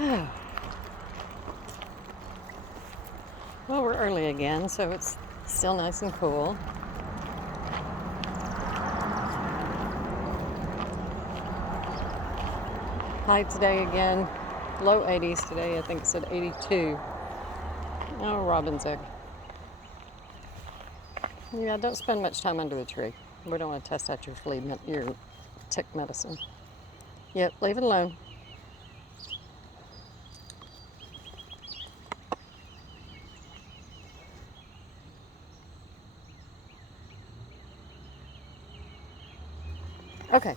Well, we're early again, so it's still nice and cool. High today again, low 80s today. I think it said 82. Oh, robin's egg. Yeah, don't spend much time under the tree. We don't want to test out your tick medicine. Yep, leave it alone. Okay.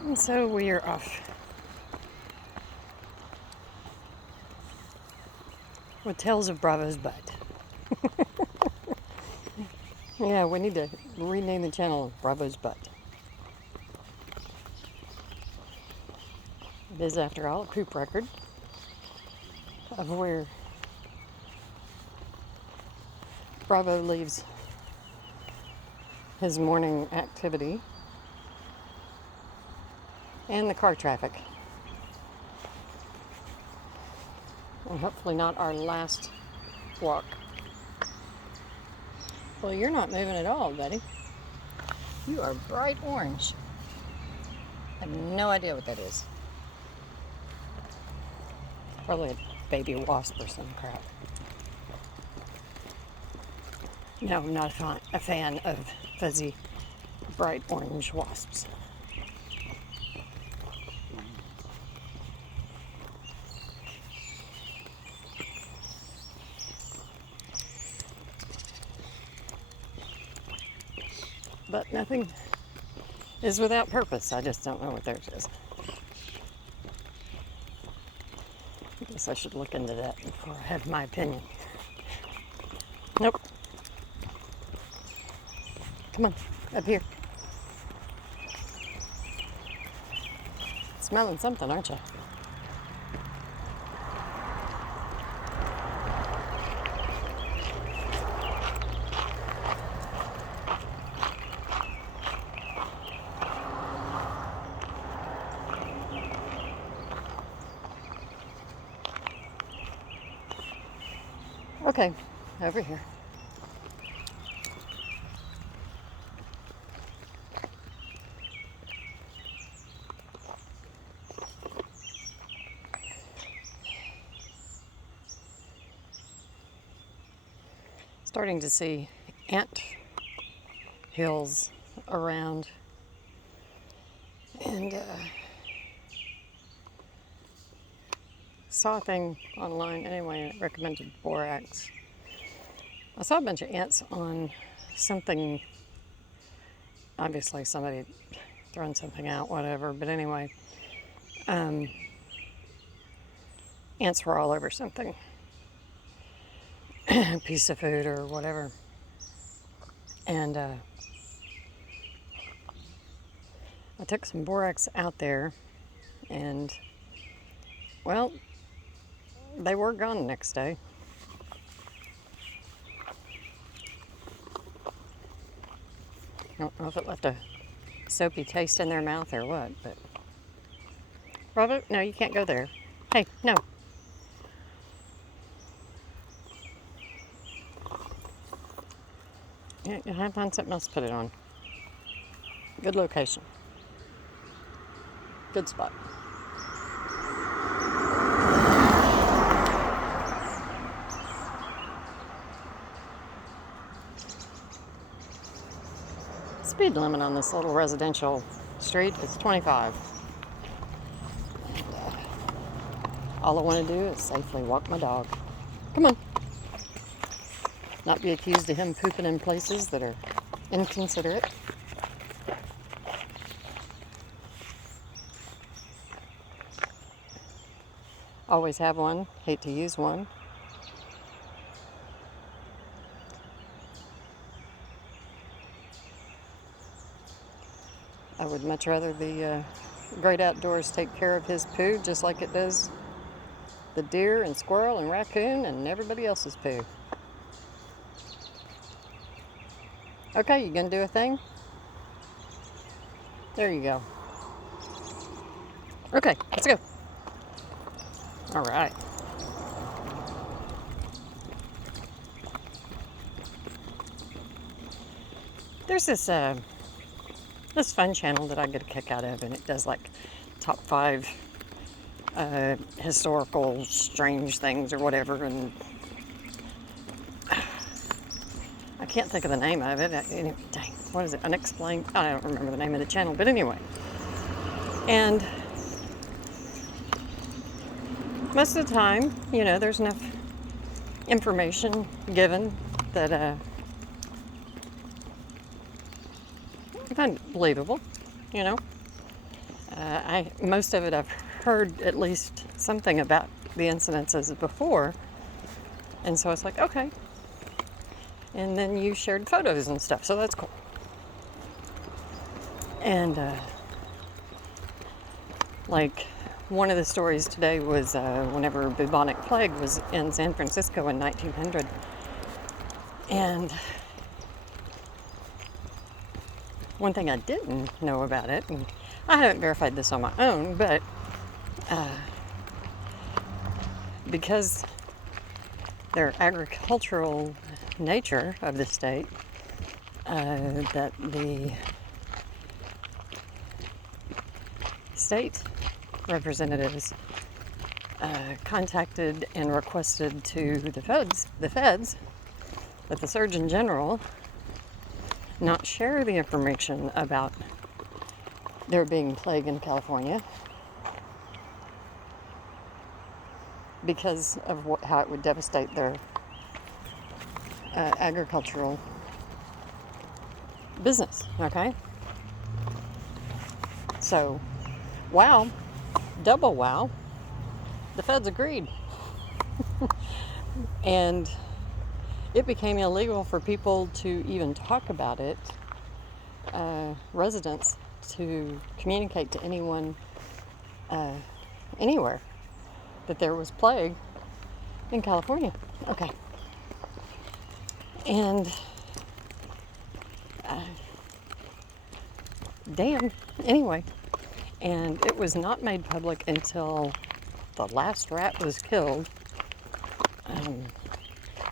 And so we are off with Tales of Bravo's Butt. Yeah, we need to rename the channel Bravo's Butt. It is, after all, a poop record of where Bravo leaves his morning activity and the car traffic. And hopefully not our last walk. Well, you're not moving at all, Betty. You are bright orange. I have no idea what that is. Probably a baby wasp or some crap. No, I'm not a fan of fuzzy, bright orange wasps. But nothing is without purpose. I just don't know what theirs is. I guess I should look into that before I have my opinion. Nope. Come on, up here. Smelling something, aren't you? Okay, over here. Starting to see ant hills around, and saw a thing online anyway that recommended borax. I saw a bunch of ants on something, obviously somebody throwing something out, whatever, but anyway, ants were all over something, a piece of food or whatever, and I took some borax out there, and well, they were gone the next day. I don't know if it left a soapy taste in their mouth or what, but Bravo, no, you can't go there. Hey, no. You'll have to find something else to put it on. Good location. Good spot. Speed limit on this little residential street is 25. And all I want to do is safely walk my dog. Come on. Not be accused of him pooping in places that are inconsiderate. Always have one. Hate to use one. I would much rather the great outdoors take care of his poo just like it does the deer and squirrel and raccoon and everybody else's poo. Okay, you gonna do a thing? There you go. Okay, let's go. All right. There's this fun channel that I get a kick out of, and it does like top 5 historical strange things or whatever, and I can't think of the name of it. Dang, what is it? Unexplained? I don't remember the name of the channel, but anyway. And most of the time, there's enough information given that I find it believable. Most of it I've heard at least something about the incidences before, and so it's like, okay. And then you shared photos and stuff, so that's cool. And like one of the stories today was whenever bubonic plague was in San Francisco in 1900, and one thing I didn't know about it, and I haven't verified this on my own, but because their agricultural nature of the state, that the state representatives contacted and requested to the feds that the Surgeon General not share the information about there being plague in California because of how it would devastate their agricultural business, okay? So, wow, double wow, the feds agreed. And it became illegal for people to even talk about it, residents to communicate to anyone anywhere that there was plague in California. Okay. And anyway, and it was not made public until the last rat was killed,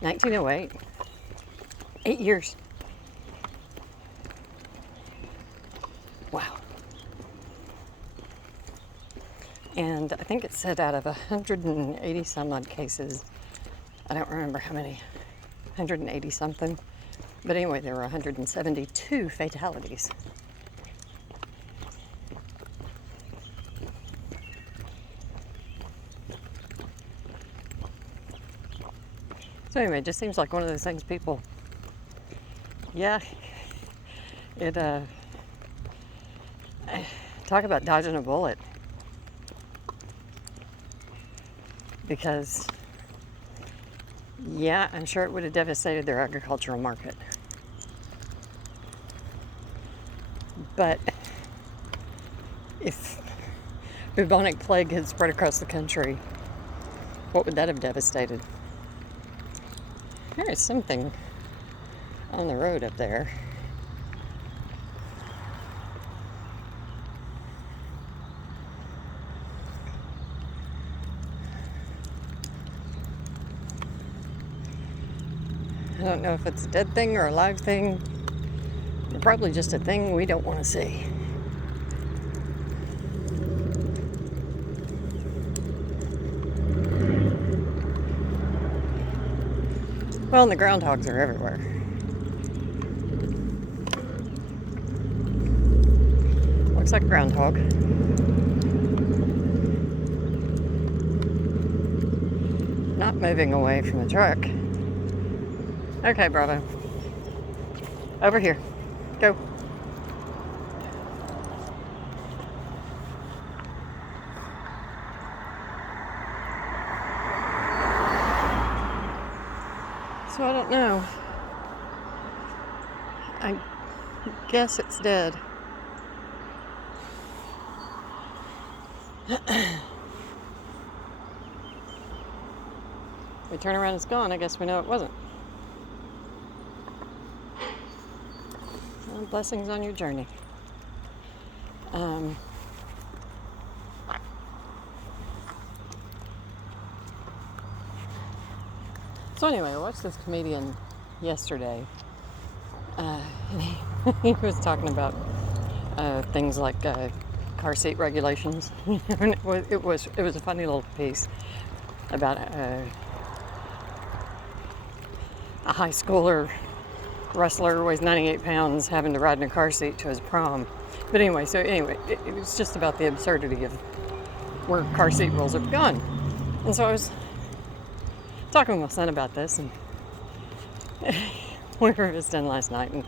1908. 8 years. Wow. And I think it said out of 180 some odd cases, I don't remember how many, 180 something, but anyway, there were 172 fatalities. So anyway, it just seems like one of those things people, talk about dodging a bullet. Because, I'm sure it would have devastated their agricultural market. But if bubonic plague had spread across the country, what would that have devastated? There is something on the road up there. I don't know if it's a dead thing or a live thing. Probably just a thing we don't want to see. Well, and the groundhogs are everywhere. Looks like a groundhog. Not moving away from the truck. Okay, Bravo. Over here. Go. So I don't know. I guess it's dead. We turn around, it's gone. I guess we know it wasn't. Blessings on your journey. Um, so anyway, I watched this comedian yesterday, and he was talking about things like car seat regulations. And it was a funny little piece about a high schooler wrestler who weighs 98 pounds having to ride in a car seat to his prom. But anyway, it was just about the absurdity of where car seat rules have gone. And so I was talking with my son about this, and we were visiting last night, and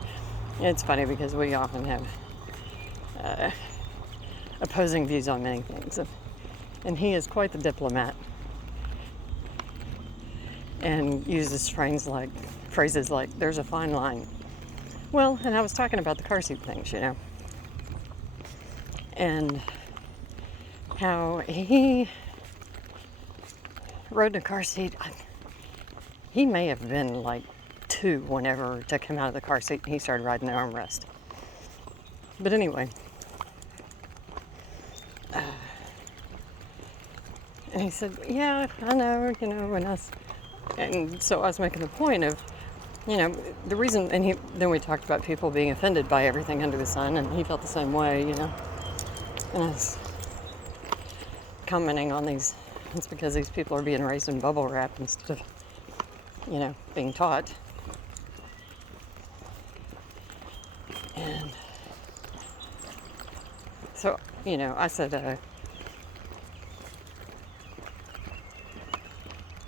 it's funny because we often have opposing views on many things. And he is quite the diplomat and uses phrases like, there's a fine line. Well, and I was talking about the car seat things, and how he rode in a car seat. He may have been like 2 whenever I took him out of the car seat and he started riding the armrest. But anyway, and he said, yeah, I know, and so I was making the point of, the reason, and then we talked about people being offended by everything under the sun, and he felt the same way, and I was commenting on these, it's because these people are being raised in bubble wrap instead of, being taught. And so, I said,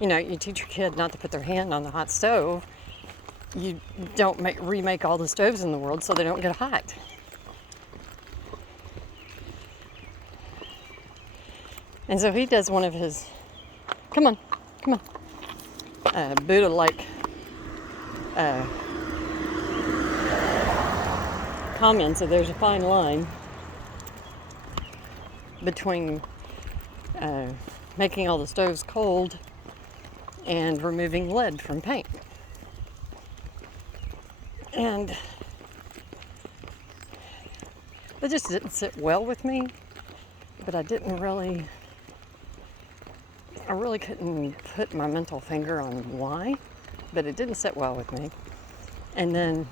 you teach your kid not to put their hand on the hot stove. You don't remake all the stoves in the world so they don't get hot. And so he does one of his, come on, Buddha-like comments that there's a fine line between making all the stoves cold and removing lead from paint. And that just didn't sit well with me, but I really couldn't put my mental finger on why, but it didn't sit well with me. And then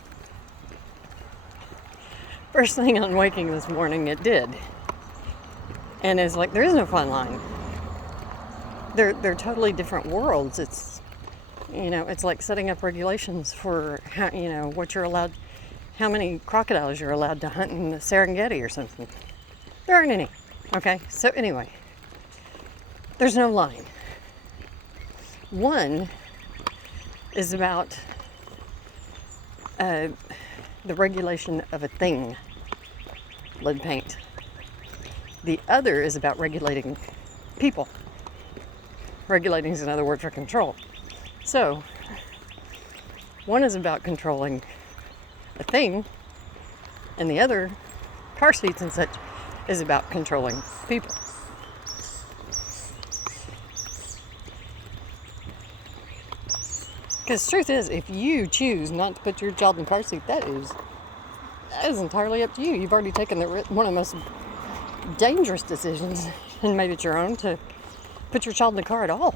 first thing on waking this morning, it did. And it's like, there is no fine line. They're totally different worlds. It's, it's like setting up regulations for how, what you're allowed, how many crocodiles you're allowed to hunt in the Serengeti or something. There aren't any. Okay, so anyway, there's no line. One is about the regulation of a thing, lead paint. The other is about regulating people. Regulating is another word for control. So, one is about controlling a thing, and the other, car seats and such, is about controlling people. Because the truth is, if you choose not to put your child in the car seat, that is entirely up to you. You've already taken one of the most dangerous decisions and made it your own to put your child in the car at all.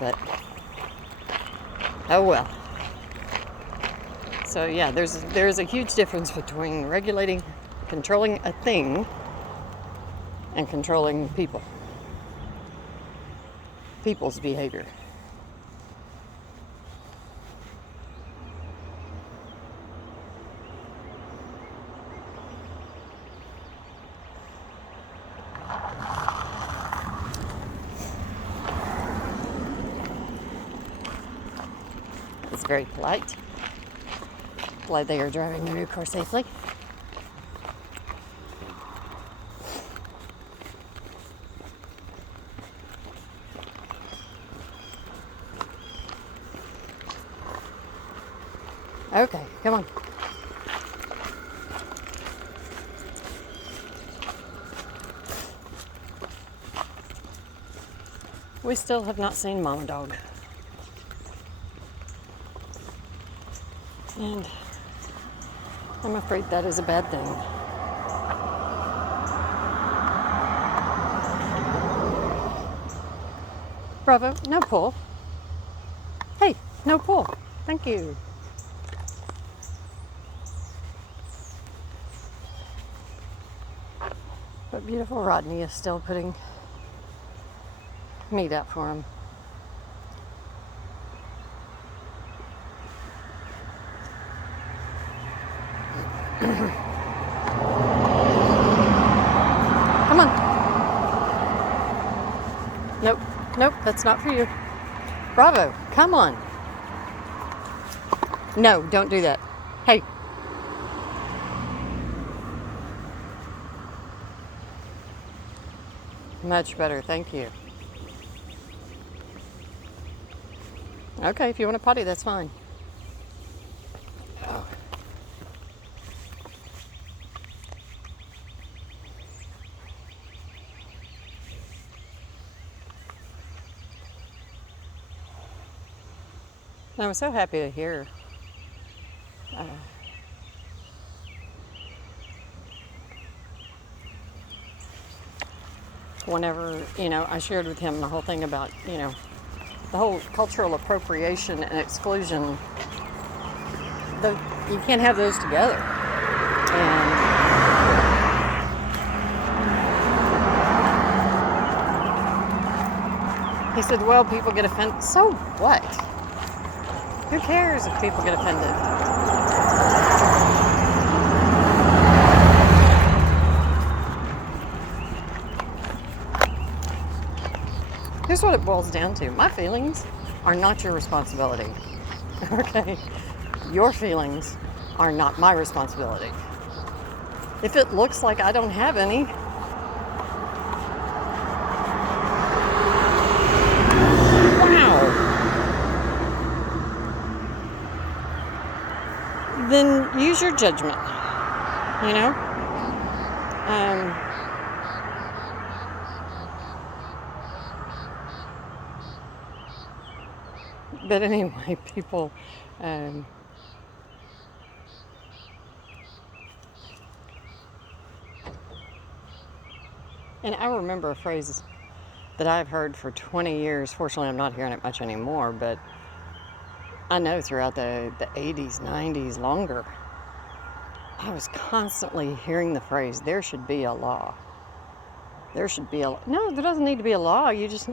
But, oh well. So yeah, there's a huge difference between controlling a thing and controlling people's behavior. It's very polite. Glad they are driving their new car safely. Okay, come on. We still have not seen Mama Dog. And I'm afraid that is a bad thing. Bravo, no pull. Hey, no pull. Thank you. But beautiful Rodney is still putting meat out for him. Come on. Nope, nope, that's not for you. Bravo, come on. No, don't do that. Hey. Much better, thank you. Okay, if you want to potty, that's fine. Oh. I was so happy to hear whenever, I shared with him the whole thing about, the whole cultural appropriation and exclusion. You can't have those together. And he said, well, people get offended. So what? Who cares if people get offended? Here's what it boils down to. My feelings are not your responsibility. Okay? Your feelings are not my responsibility. If it looks like I don't have any, wow, then use your judgment, But anyway, people, and I remember a phrase that I've heard for 20 years. Fortunately, I'm not hearing it much anymore, but I know throughout the 80s, 90s, longer, I was constantly hearing the phrase, there should be a law. There should be a law. No, there doesn't need to be a law. You just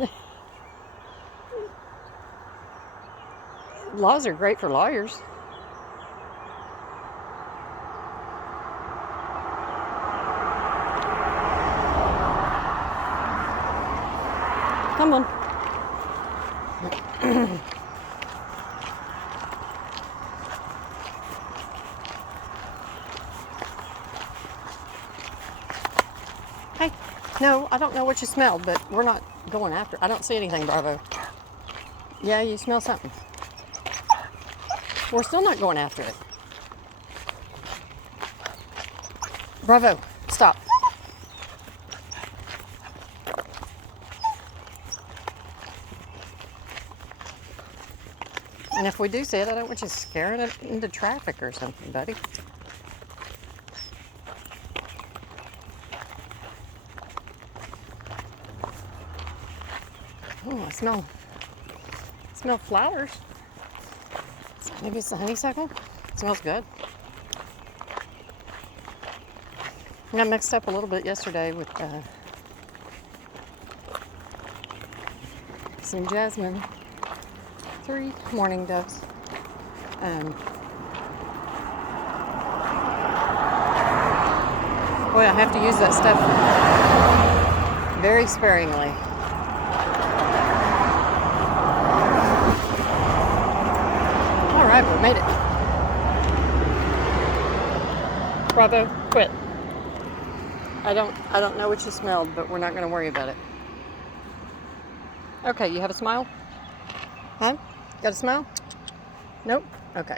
laws are great for lawyers. Come on. Hey, no, I don't know what you smelled, but we're not going after it. I don't see anything, Bravo. Yeah, you smell something. We're still not going after it. Bravo, stop. And if we do see it, I don't want you scaring it into traffic or something, buddy. Oh, I smell flowers. Maybe it's the honeysuckle. It smells good. I got mixed up a little bit yesterday with some jasmine. 3 mourning doves. Boy, I have to use that stuff very sparingly. All right, we made it. Bravo, quit. I don't know what you smelled, but we're not going to worry about it. Okay, you have a smile? Huh? Got a smile? Nope? Okay.